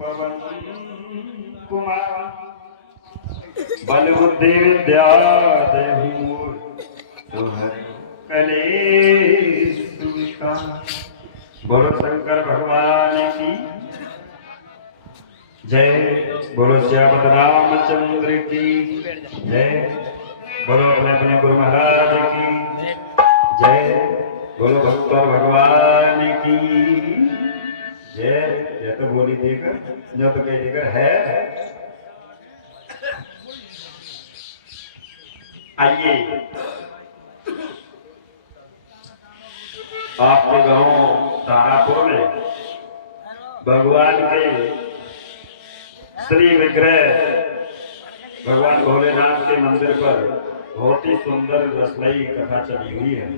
पवन कुमार बल बुद्धि विद्या देहु तुहर कलेश विकार। बोलो शंकर भगवान की जय। बोलो श्यामत रामचंद्र की जय। बोलो अपने अपने गुरु महाराज की जय। बोलो भक्तर भगवान की जय। जय तो बोली देकर जो तो कही देकर है। आइए आपके गांव तारापुर में भगवान के श्री विग्रह भगवान भोलेनाथ के मंदिर पर बहुत ही सुंदर रसमयी कथा चली हुई है।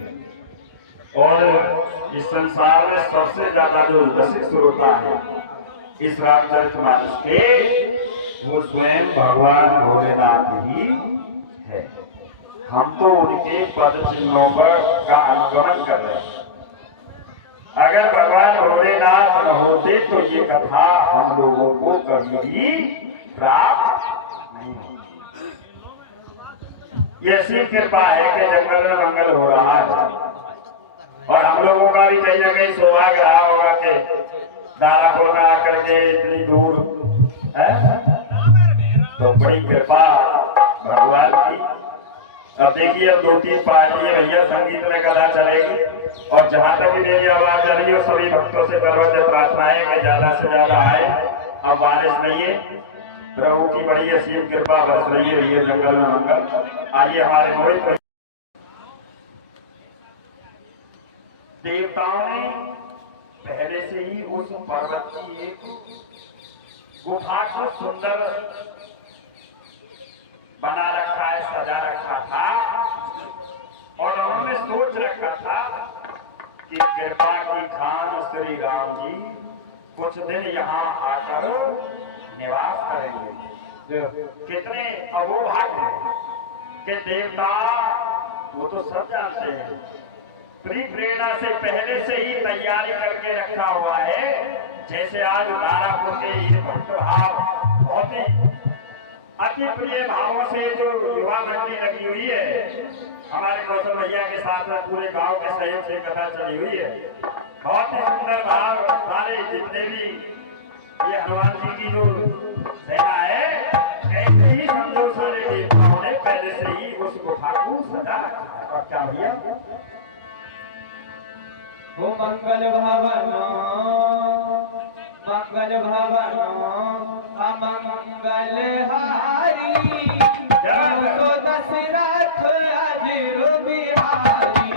और इस संसार में सबसे ज्यादा जो रसिक श्रोता है इस रामचरितमानस के वो स्वयं भगवान भोलेनाथ ही है। हम तो उनके पद चिन्हों पर का अनुगमन कर रहे हैं। अगर भगवान भोलेनाथ न होते तो ये कथा हम लोगों को कभी प्राप्त नहीं होती। ये ऐसी कृपा है कि जंगल में मंगल हो रहा है और हम लोगों का भी कहीं ना कहीं सौभाग्य रहा होगा कि दारापुर में आकर के इतनी दूर है तो बड़ी कृपा भगवान की। अब देखिए अब 2-3 पार्टी है भैया, संगीत में कथा चलेगी और जहां तक भी मेरी आवाज आ रही है सभी भक्तों से करवत प्रार्थना है कि ज्यादा से ज्यादा आए। अब बारिश नहीं है, प्रभु की बड़ी असीम कृपा बरस रही है भैया, जंगल में मंगल। आइए हमारे मोहित देवताओं ने पहले से ही उस पर्वत की एक गुफा को सुंदर बना रखा है, सजा रखा था और उन्होंने सोच रखा था कि कृपा की खान श्री राम जी कुछ दिन यहाँ आकर निवास करेंगे। कितने अवोभाग्य हैं कि देवता वो तो सब जानते हैं, प्री प्रेरणा से पहले से ही तैयारी करके रखा हुआ है। जैसे आज तारापुर के ये भक्त भाव बहुत ही अति प्रिय भावों से जो युवा मंडली लगी हुई है, हमारे कौशल भैया के साथ पूरे गांव के सहयोग से कथा चली हुई है। बहुत ही सुंदर भाव, सारे जितने भी ये हनुमान जी की जो सेना है ऐसे ही समझो सारे देवताओं ने पहले से ही उस गुफा को सजा रखा है। और क्या भैया वो मंगल भवन अमंगल हारी तो दशरथ अजर बिहारी।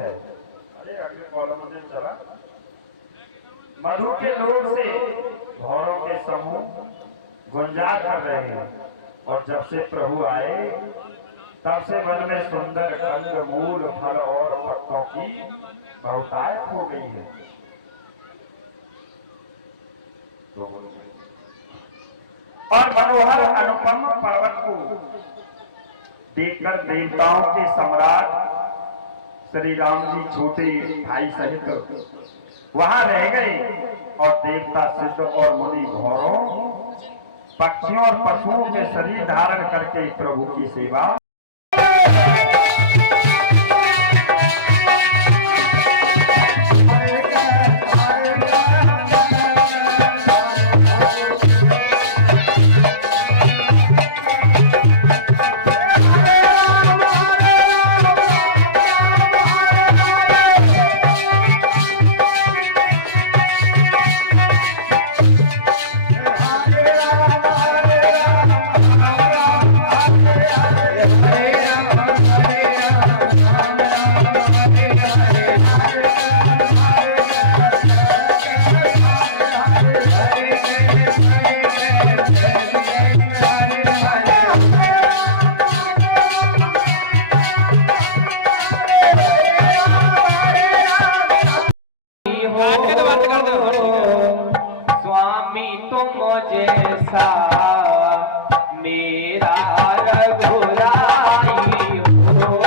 है। अरे अगले कॉलम में चला। मधु के लोग से घोड़ों के समूह गुंजार कर रहे हैं और जब से प्रभु आए तब से वन में सुंदर कंद मूल फल और पत्तों की बहुतायत हो गई है। और मनोहर अनुपम पर्वत को देखकर देवताओं के सम्राट श्री राम जी छोटे भाई सहित वहां रह गए और देवता सिद्ध और मुनि घोड़ों पक्षियों और पशुओं के शरीर धारण करके प्रभु की सेवा स्वामी तुम जैसा मेरा रघुराई हो।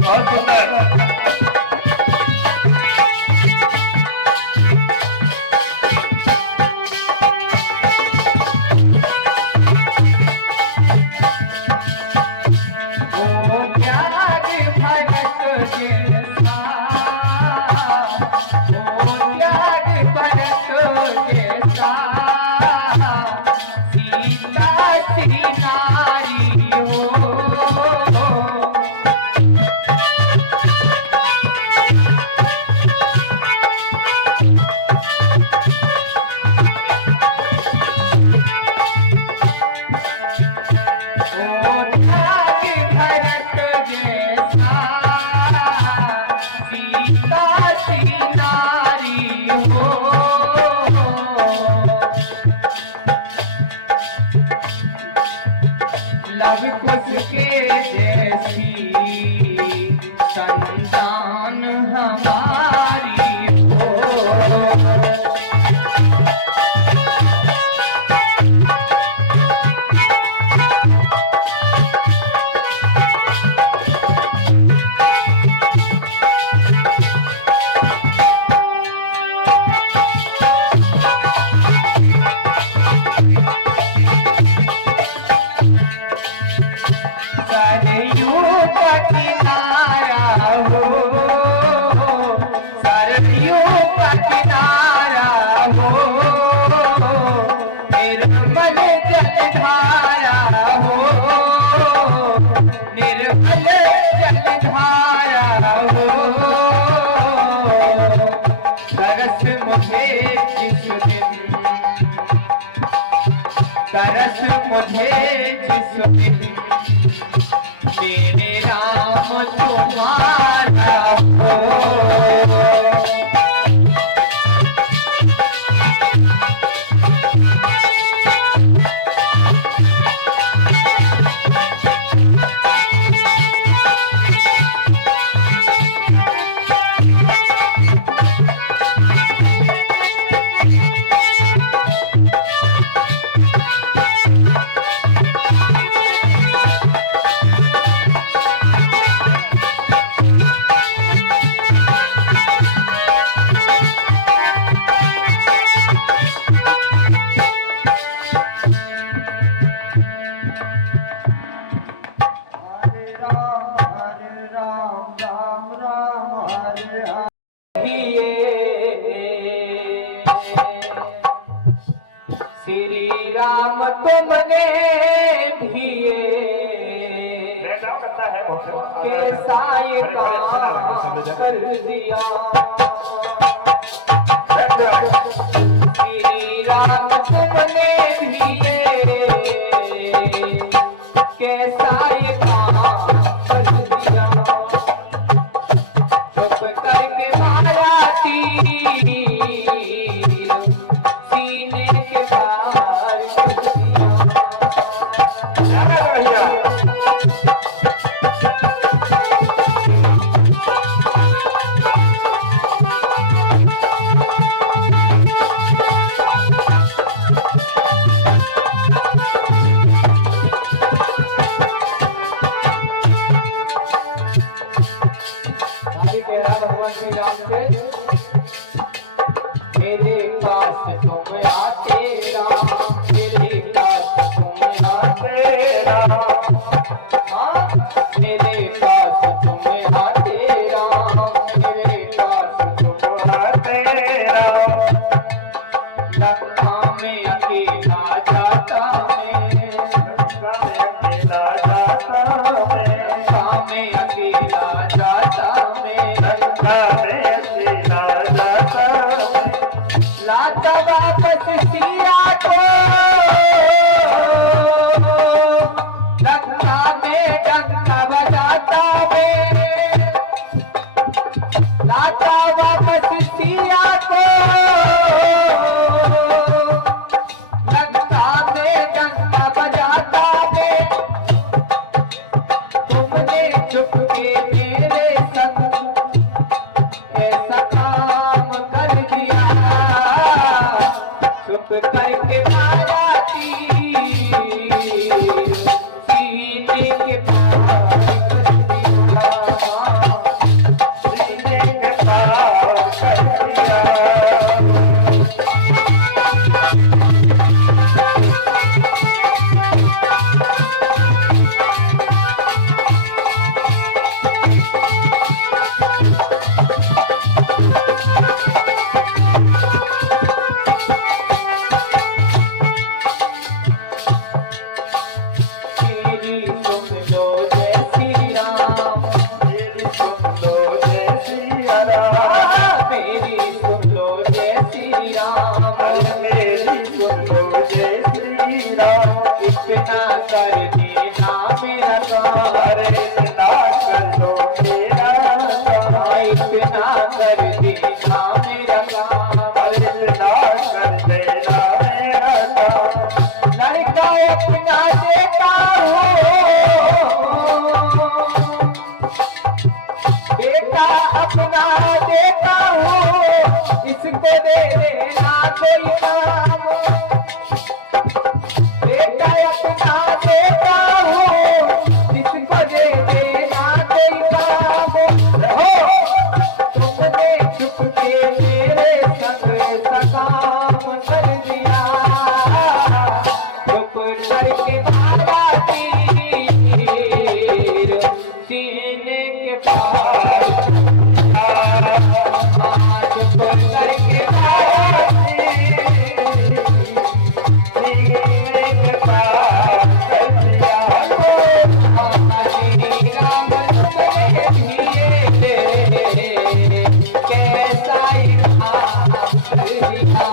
बहुत सुंदर। ओ त्याग भरत जैसा, ओ त्याग भरत जैसा, सीता श्री नारी हो। लव कुश के जैसी संतान हमारी हो। सरयू का किनारा हो, सरयू का किनारा हो, निर्मल जलधारा हो, निर्मल जलधारा हो। तरस मुझे जिस दिन, तरस मुझे जिस दिन मेरे राम तुम्हारा हो। राम तुमने भी बैकग्राउंड करता है बहुत कैसा ये काम कर दिया। श्री राम तुमने भी कैसा ये काम कर दिया। चुप करके मारा तीर सीने के पार कर दिया। भाई कह रहा भगवान श्री राम से, मेरे पास तुम आते राम, मेरे पास तुम आते राम, हाँ मेरे पास तुम आते राम, मेरे पास तुम आते राम। लंका में अकेला जाता मैं, लंका में अकेला जाता मैं, लंका में अकेला जाता मैं, लंका में अकेला जाता मैं। लाता वापस सिया को, लंका में डंका बजाता मैं, लाता वापस सिया को, लंका में डंका बजाता मैं। तुमने चुपके मेरे संग ऐसा काम कर दिया। चुप करके मारा तीर सीने के पार कर दिया, सीने के पार कर दिया। मेरी सुन लो जय श्री राम, मेरी सुन लो जय श्री राम, मेरी सुन लो जय श्री राम, मेरी सुन लो जय श्री राम। इतना कर देना मेरा काम, इतना कर दो मेरा काम, इतना कर देना मेरा काम, इतना कर देना मेरा काम। लड़का अपना देता हूँ, बेटा अपना देता हूँ, इसको दे देना कोई काम। बेटा अपना देता हूँ, इसको दे देना कोई काम। हो तुमने चुपके मेरे संग ऐसा काम कर दिया। चुप करके मारा तीर सीने के पार, चुप करके मारा तीर सीने के पार कर दिया। श्री राम तुमने भी कैसा ही काम कर दिया।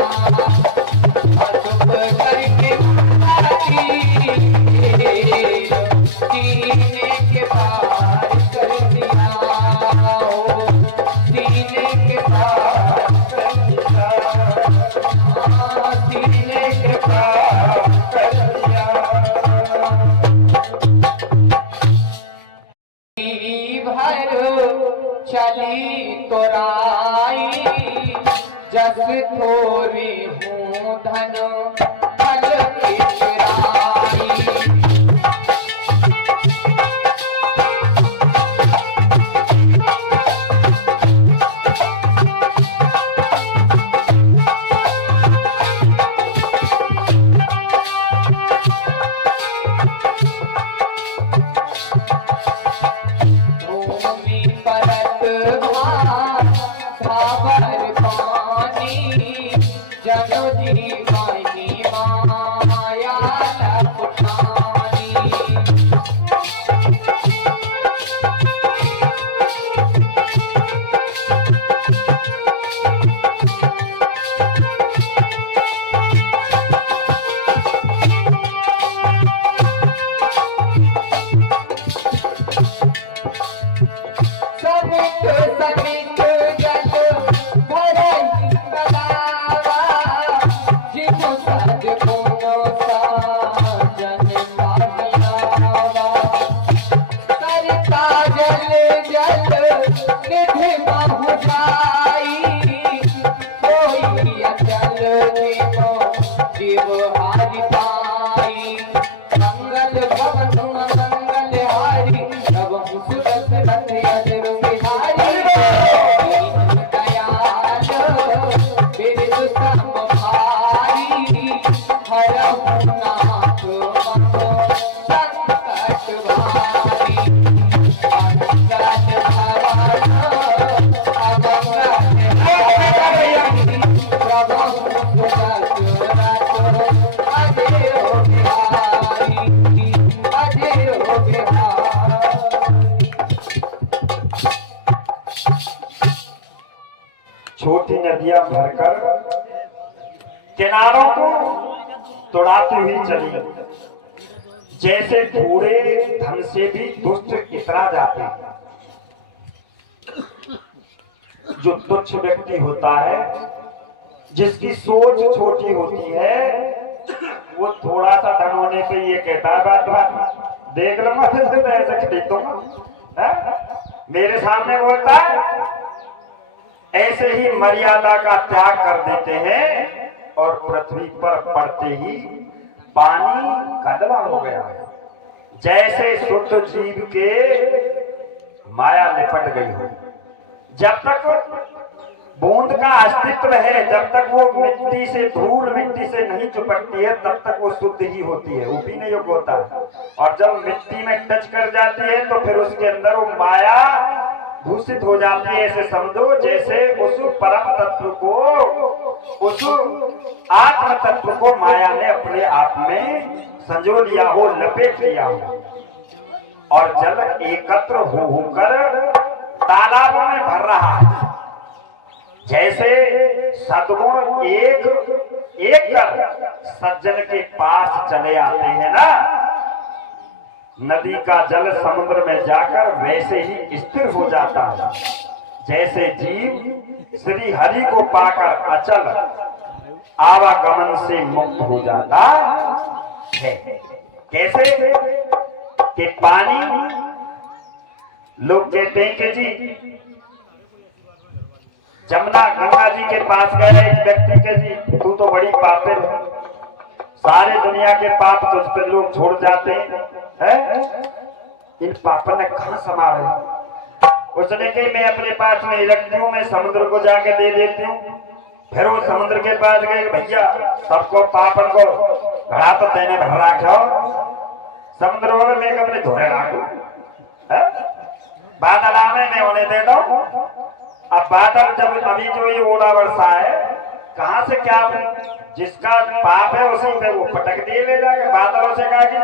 चुप करके मारा तीर सीने के पार कर दिया, सीने के पार कर दिया, सीने के पार कर दिया। भर चली तोराई, जस थोरी हूँ धन फल पितराई। भूमि परत भावर पानी, जनो जीवानी माया जीव हारि पाई मंगल भवन मंगल हारी तब सुदस रथ अजर बिहारी दयाल फिर सम भारी हरहु नाथ मनो संकट भारी अनंगत भवन छोटी नदियां भरकर किनारों को तोड़ाती हुई चली, जैसे थोड़े धन से भी दुष्ट इतरा जाते हैं। जो तुच्छ व्यक्ति होता है, जिसकी सोच छोटी होती है, वो थोड़ा सा धन होने पे ये कहता है बात बात देख लो मत ऐसे खरीदूंगा, मेरे सामने बोलता है। ऐसे ही मर्यादा का त्याग कर देते हैं और पृथ्वी पर पड़ते ही पानी गंदला हो गया है। जैसे शुद्ध जीव के माया लिपट गई हो। जब तक बूंद का अस्तित्व है, जब तक वो मिट्टी से धूल मिट्टी से नहीं चिपकती है, तब तक वो शुद्ध ही होती है, वो पीने योग्य होता है। और जब मिट्टी में टच कर जाती है तो फिर उसके अंदर वो माया दूषित हो जाती है। ऐसे समझो जैसे उस परम तत्व को, उस आत्म तत्व को माया ने अपने आप में संजो लिया हो, लपेट लिया हो, और जल एकत्र होकर तालाबों में भर रहा है। जैसे सद्गुण एक एक कर सज्जन के पास चले आते हैं ना, नदी का जल समुद्र में जाकर वैसे ही स्थिर हो जाता है। जैसे जीव श्री हरि को पाकर अचल आवागमन से मुक्त हो जाता है। कैसे कि पानी, लोग कहते हैं कि जी जमुना गंगा जी के पास गए एक व्यक्ति के, जी तू तो बड़ी पापिन है, सारे दुनिया के पाप तुझ पर लोग छोड़ जाते हैं, इन पापों ने कहां संभाले। उसने कही मैं अपने पास नहीं रखती हूँ, मैं समुद्र को जाके दे देती हूँ। फिर वो समुद्र के पास गए, भैया सबको पापन को घड़ा तो तेने भर रखा हो, समुद्र में मैं अपने धोए राखू, बादल आने में उन्हें दे दो। अब बादल जब अभी जो ये ओला वर्षा है, कहां से क्या, जिसका पाप है उसी पे वो पटक दिए ले जाके। बादलों से कहा कि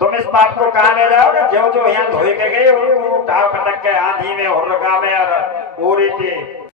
तुम इस पाप को कहाँ ले जाओगे, जो जो यहाँ धोए के गए उठा पटक के आंधी में, हुर्रगा में और ओरे पे